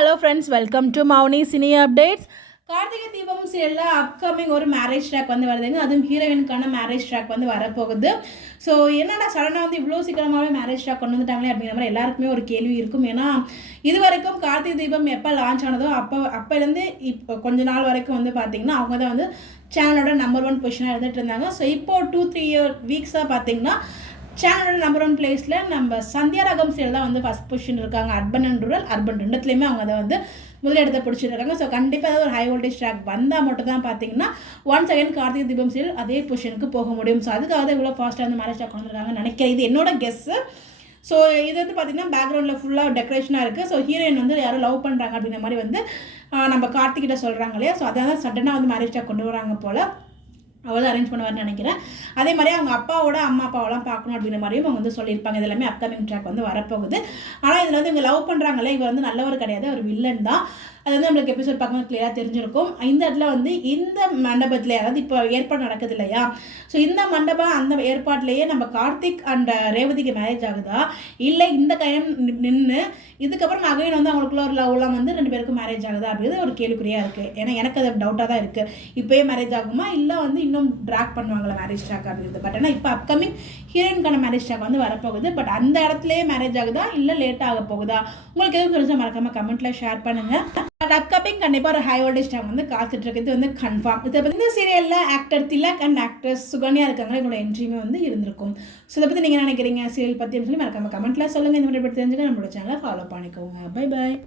hello friends, welcome to Mauni Cine Updates. Karthigai Deepam சீரியல்ல upcoming ஒரு marriage track வந்து வருதுங்க. அதுவும் ஹீரோயினுக்கான மேரேஜ் ட்ராக் வந்து வரப்போகுது. ஸோ என்னடா சடனாக வந்து இவ்வளோ சீக்கிரமாகவே மேரேஜ் ட்ராக் கொண்டு வந்துட்டாங்களே அப்படிங்கிற மாதிரி எல்லாருக்குமே ஒரு கேள்வி இருக்கும். ஏன்னா இது வரைக்கும் கார்த்திகை தீபம் எப்போ லான்ச் ஆனதோ அப்போலேருந்து இப்போ கொஞ்ச நாள் வரைக்கும் வந்து பார்த்திங்கன்னா அவங்க தான் வந்து சேனலோட நம்பர் 1 பொசிஷனாக இருந்துகிட்டு இருந்தாங்க. ஸோ இப்போது 2-3 வீக்ஸாக பார்த்திங்கன்னா சேனலோட நம்பர் 1 பிளேஸில் நம்ம சந்தியா ரகம் சீரியல் தான் வந்து ஃபஸ்ட் பொசிஷன் இருக்காங்க. அர்பன் அண்ட் ரூரல், அர்பன் ரெண்டுத்துலேயுமே அவங்க அதை வந்து முதலிடத்தை பிடிச்சிருக்காங்க. ஸோ கண்டிப்பாக ஏதாவது ஒரு ஹை வோல்டேஜ் ட்ராக் வந்தால் மட்டும் தான் பார்த்தீங்கன்னா once again Karthigai Deepam serial அதே பொசிஷனுக்கு போக முடியும். ஸோ அதுக்காக தான் இவ்வளோ ஃபாஸ்ட்டாக வந்து மேரேஜ் ட்ராக் வந்துருக்காங்கன்னு நினைக்கிறேன். இது என்னோட கெஸ்ஸு. ஸோ இது வந்து பார்த்திங்கன்னா பேக்ரவுண்டில் ஃபுல்லாக டெக்கரேஷனாக இருக்குது. ஸோ ஹீரோயின் வந்து யாரும் லவ் பண்ணுறாங்க அப்படிங்கிற மாதிரி வந்து நம்ம கார்த்திகிட்ட சொல்கிறாங்க இல்லையா. ஸோ அதான் சடனாக வந்து மேரேஜ் ட்ராக் கொண்டு வராங்க போல். அவர் தான் அரேஞ்ச் பண்ணுவார்னு நினைக்கிறேன். அதே மாதிரி அவங்க அப்பாவோட அம்மா அப்பாவெல்லாம் பார்க்கணும் அப்படிங்கிற மாதிரியும் அவங்க வந்து சொல்லியிருப்பாங்க. இது எல்லாமே அப்கமிங் ட்ராக் வந்து வரப்போகுது. ஆனால் இதில் வந்து இவங்க லவ் பண்ணுறாங்களே, இவர் வந்து நல்லவர் கிடையாது, அவர் வில்லன் தான். அது வந்து நம்மளுக்கு எபிசோட் பார்க்கும்போது கிளியராக தெரிஞ்சிருக்கும். இந்த இடத்துல வந்து இந்த மண்டபத்தில், அதாவது இப்போ ஏற்பாடு நடக்குது இல்லையா, ஸோ இந்த மண்டபம் அந்த ஏற்பாட்டிலேயே நம்ம கார்த்திக் அண்ட் ரேவதிக்கு மேரேஜ் ஆகுதா, இல்லை இந்த டைம் நின்று இதுக்கப்புறம் அகைன் வந்து அவங்களுக்குள்ள ஒரு லவ்லாம் வந்து 2 பேருக்கும் மேரேஜ் ஆகுதா அப்படிங்கிறது ஒரு கேள்விக்குறியாக இருக்குது. ஏன்னா எனக்கு அது டவுட்டாக தான் இருக்குது. இப்போயே மேரேஜ் ஆகுமா, இல்லை வந்து இன்னும் ட்ராக் பண்ணுவாங்களா மேரேஜ் ட்ராக் அப்படிங்கிறது. பட் ஆனால் இப்போ அப்கமிங் ஹீரோயின்கான மேரேஜ் ட்ராக் வந்து வரப்போகுது. பட் அந்த இடத்துலேயே மேரேஜ் ஆகுதா, இல்லை லேட்டாக ஆக போகுதா, உங்களுக்கு எதுவும் தெரிஞ்சால் மறக்காமல் கமெண்ட்டில் ஷேர் பண்ணுங்கள். பட் அப்கமிங் கண்டிப்பாக ஒரு ஹை வோல்டேஜ் ட்ராக் வந்து காத்துட்டு இருக்குது வந்து கன்ஃபார்ம். இதை பற்றி இந்த சீரியலில் actor Tilak and actress Sukanya இருக்காங்க, இவங்களோட என்ட்ரியுமே வந்து இருந்திருக்கும். ஸோ இதை பற்றி நீங்கள் நினைக்கிறீங்க சீரியல் பற்றி சொல்லி மறக்காமல் கமெண்ட்டில் சொல்லுங்கள். இந்த மாதிரி பற்றி தெரிஞ்சுக்க நம்மளோட சேனலை ஃபாலோ பண்ணிக்கோங்க. Bye bye.